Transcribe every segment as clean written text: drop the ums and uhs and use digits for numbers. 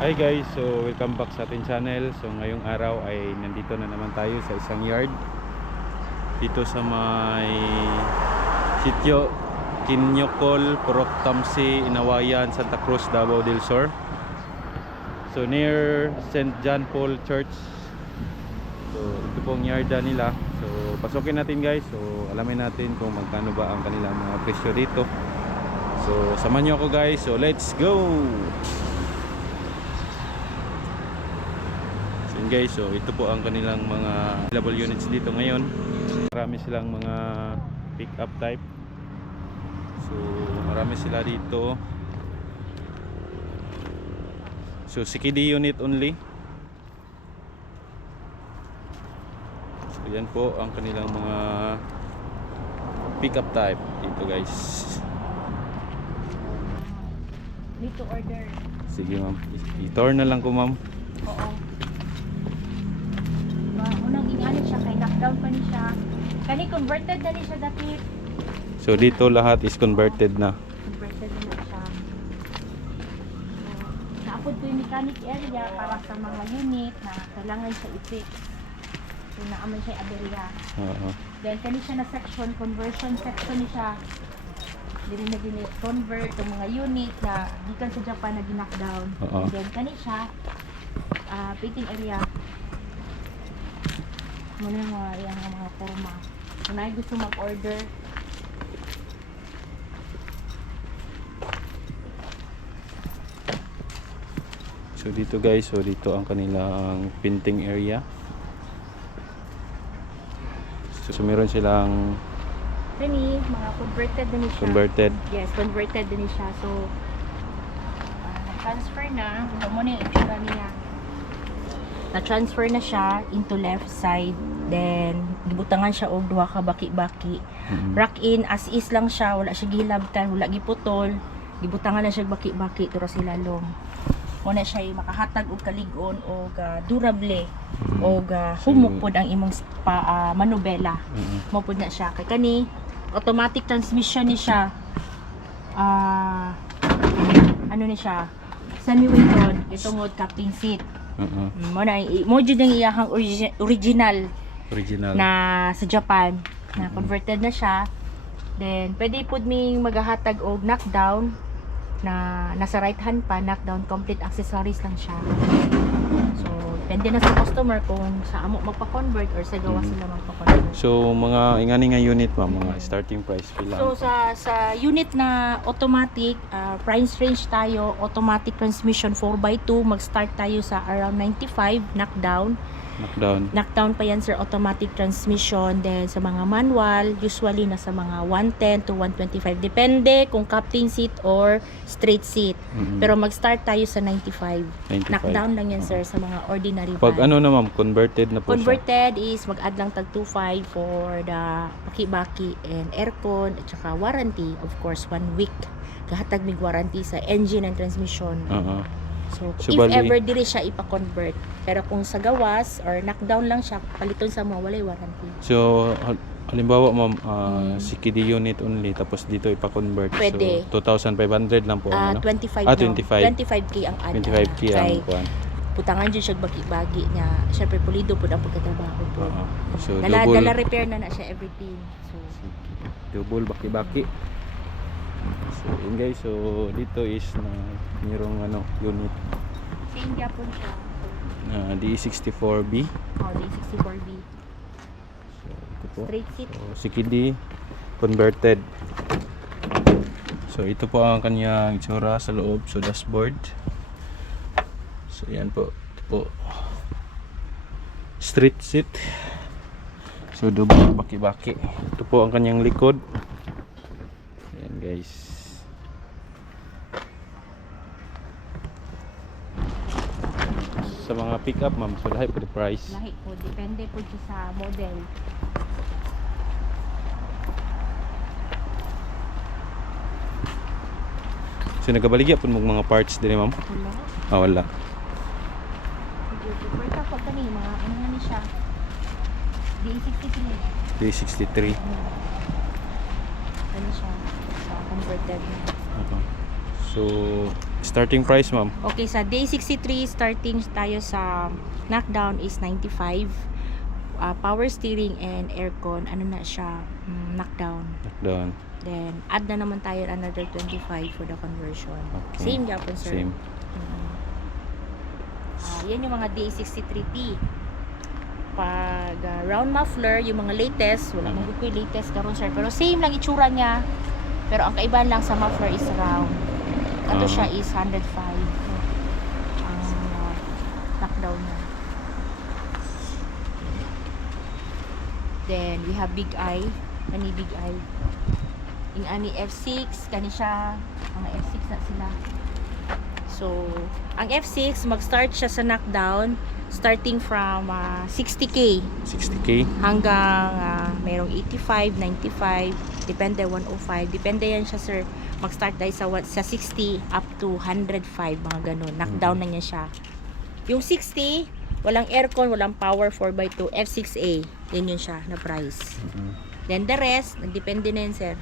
Hi guys, so welcome back sa ating channel. So ngayong araw ay nandito na naman tayo sa isang yard dito sa may sitio Kinyokol, Purok Tamsi, Inawayan, Santa Cruz, Davao del Sur. So near St. John Paul Church. So ito pong yarda nila. So pasukin natin guys. So alamin natin kung magkano ba ang kanilang mga presyo dito. So samahan nyo ako guys. So let's go! Guys, so ito po ang kanilang mga available units dito ngayon. Marami silang mga pick up type. So marami sila dito. So CKD unit only. So yan po ang kanilang mga pick up type dito guys. Need to order. Sige ma'am, i-tour na lang ko ma'am. Oo. Unang ginganit siya kay knockdown pa ni siya. Kani converted na ni siya dati. So dito lahat is converted na. Converted na siya. So, naapod ko yung mechanic area para sa mga unit na kailangan siya i-fix. So naaman siya aberya. Oo. Then kani siya na section, conversion section ni siya. Dili na gini convert yung mga unit na gikan sa Japan na ginockdown. Oo. Then kani siya fitting area. Muna yung mga forma. Kung na gusto mag-order, So dito guys, so dito ang kanilang painting area. So meron silang kani, mga converted din siya. converted. Yes, converted din siya. So, na-transfer na. Ito muna yung itsura niya. Na-transfer na siya into left side. Then, gibutangan siya og duha ka baki-baki. Rack in, as is lang siya. Wala siya gihilabtan, wala giputol. Gibutangan na siya baki-baki. Turo sila long. Muna siya yung makahatag og kaligon og durable. Og humok pod ang imong manubela. Mo pod na siya. Kay kani, automatic transmission ni siya. Ano ni siya? Semi-weighted. Itong captain seat. Mo jud ang iyahang original na sa Japan na converted na siya. Then pwede pud ming maghahatag og knockdown na nasa right hand pa, knockdown complete accessories lang siya. So depende na sa customer kung sa amo magpa-convert or sa gawa sila magpa-convert. So mga ingani nga unit ma'am, mga starting price pila? So sa unit na automatic, price range tayo, automatic transmission 4x2, mag-start tayo sa around 95 knockdown. Knockdown pa yan sir, automatic transmission. Then sa mga manual, usually nasa mga 110 to 125 depende kung captain seat or straight seat. Pero mag-start tayo sa 95. Knockdown lang yan sir sa mga ordinary van. Pag ano na ma'am, converted na po Converted is mag-add lang tag 25 for the baki-baki and aircon at saka warranty, of course 1 week. Kahatag mig warranty sa engine and transmission. siya. So So, if bali- ever diri siya ipa-convert. Pero kung sa gawas or knockdown lang siya, paliton sa mga walay warranty. So halimbawa ma'am, CKD unit only tapos dito ipa-convert. Pwede. So 2,500 lang po ang ano? 25 Ah, no? 25. 25k ang add. 25k ang kuan. Putangan dyan siya bagi-bagi niya. Syempre pulido po ang pagkatrabaho po. So Dala double repair na siya everything. So double baki-baki. So yun guys, so dito is na mayroong ano unit same Japon siya. na D64B. Oh, D64B. So ito po. Straight seat. So CKD converted. So ito po ang kanyang itsura sa loob, so dashboard. So yan po, ito po. Street seat. So double baki-baki. Ito po ang kanyang likod. Ayan guys. Sa mga pick up ma'am, so lahat po the price. Lahi po, depende po siya sa model. So nagabaligya po mong mga parts din ma'am? Wala. Wala. Pwede po kani, mga ano nga ni siya. D63. 363. Ano siya? Sa converted. Uh-huh. So, starting price, ma'am. Okay, sa day 63, starting tayo sa knockdown is 95. Power steering and aircon, ano na siya, knockdown. Doon. Then, add na naman tayo another 25 for the conversion. Okay. Same yapon, sir. Same. Yan yung mga D63T. Pag round muffler, yung mga latest, wala mong ko yung latest karon sir. Pero same lang itsura niya. Pero ang kaibahan lang sa muffler is round. Ito siya is 105. Ang knockdown niya. Then, we have Big Eye. Kani Big Eye. Yung ani F6, kani siya. Mga F6 na sila. So, ang F6, mag-start siya sa knockdown starting from 60K 60K. hanggang mayroong 85, 95, depende 105. Depende yan siya, sir. Mag-start tayo sa 60 up to 105, mga ganun. Knockdown na niya siya. Yung 60, walang aircon, walang power 4x2, F6A. Yan yun siya na price. Then the rest, nagdepende na yun, sir.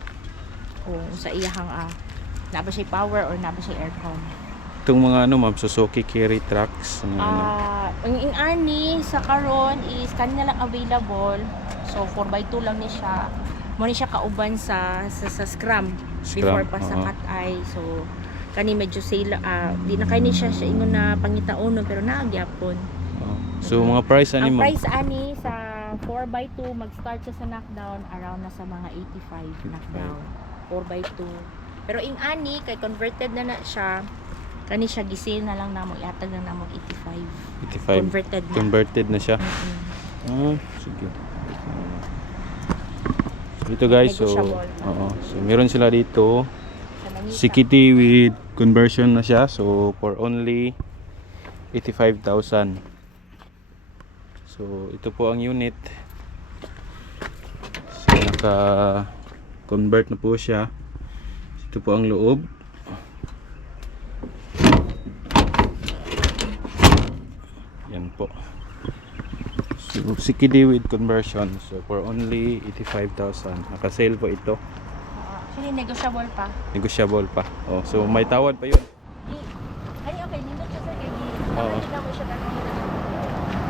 Kung sa iyahang na ba siya power or na ba siya aircon. Itong mga ano, ma'am, Suzuki Carry Trucks. Ang ani sa karon is kanina lang available. So 4x2 lang ni siya. Mo ni siya kauban sa Scrum before pa sa Cat Eye. So kani medyo sale di na kay ni siya ingon na pangitaonon pero naagyapon. So mga price ani Ang mo? price ani sa 4x2 mag-start siya sa knockdown around na sa mga 85 knockdown. 4x2. Pero ing ani kay converted na siya. Kani siya gisale na lang namo iatag na namo 85. 85. Converted na. Converted na siya. Sige. Dito guys, so so meron sila dito CKT with conversion na siya, so for only 85,000. So ito po ang unit. So naka convert na po siya. Ito po ang loob. Yan po. So CKD with conversion, so for only 85,000. Naka-sale po ito. Actually negotiable pa. Negotiable pa. Oh, so may tawad pa 'yun. Ay okay, nindot siya sa kay. Oo. Mo siya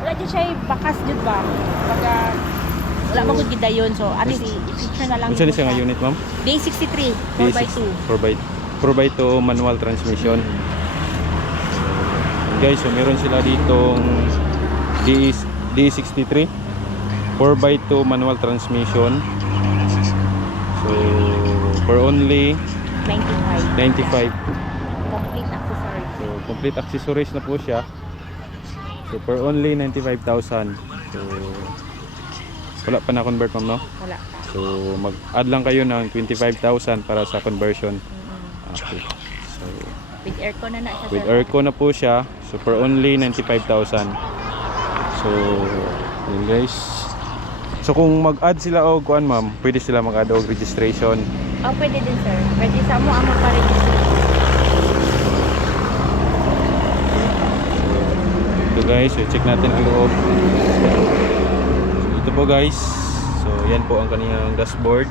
wala dyan siya bakas jud ba? Pag wala mo gud gidayon, so at least i-feature na lang. Unsa ni siya nga unit, ma'am? Day 63, 4x2. 4x2 manual transmission. Guys, so meron sila ditong D63 4x2 manual transmission. So for only 95. Complete accessory. So complete accessories na po siya. So for only 95,000. So wala pa na convert, ma'am, no? Wala. So mag-add lang kayo ng 25,000 para sa conversion. Okay. So With aircon na siya. with aircon na po siya. So for only 95,000. So yun guys. So kung mag-add sila o kuan, ma'am, pwede sila mag-add og registration. Oh, pwede din, sir. Pwede sa mo ang magpa-register. Ito guys, so check natin ang loob. So ito po guys. So yan po ang kaniyang dashboard.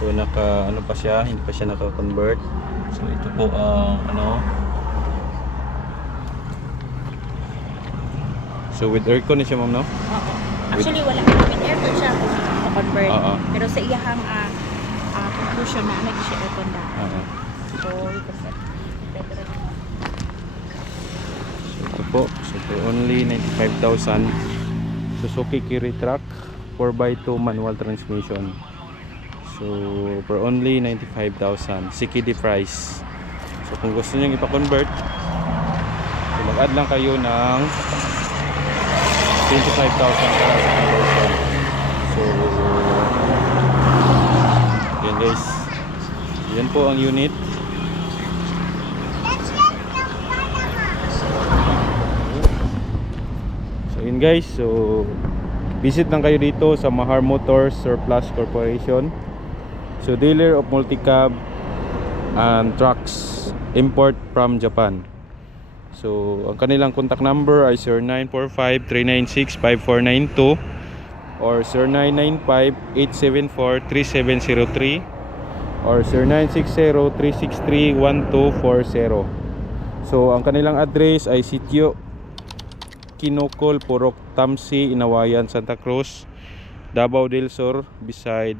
So naka ano pa siya, hindi pa siya naka-convert. So ito po ang So with aircon na siya, ma'am, no? Oo. Actually, wala. With aircon siya convert. Pero sa iyahang conclusion na may siya aircon na. So, you can set. So ito po. So for only 95,000. Suzuki Carry Truck 4x2 manual transmission. So for only 95,000 CKD price. So kung gusto niyo ipa-convert, so mag-add lang kayo ng 25,000 para sa conversion. So yan guys, yan po ang unit. So yun guys, so visit lang kayo dito sa Mahar Motors Surplus Corporation. So dealer of multi-cab and trucks, import from Japan. So ang kanilang contact number ay 0945-396-5492 or 0995-874-3703. or 0960-363-1240. So ang kanilang address ay Sitio Kinukol, Purok Tamsi, Inawayan, Santa Cruz, Davao del Sur, beside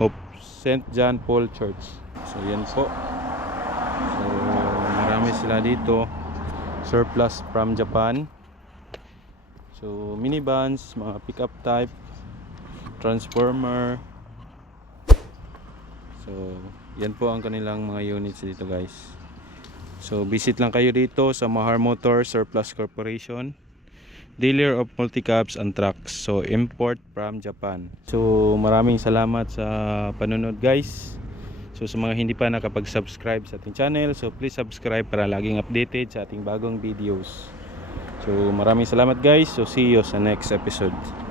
of St. John Paul Church. So yan po. So marami sila dito, surplus from Japan. So minivans, mga pickup type, transformer. So yan po ang kanilang mga units dito guys. So visit lang kayo dito sa Mahar Motor Surplus Corporation, dealer of multicabs and trucks. So import from Japan. So maraming salamat sa panonood guys. So sa mga hindi pa nakapag-subscribe sa ating channel, so please subscribe para laging updated sa ating bagong videos. So maraming salamat guys. So see you sa next episode.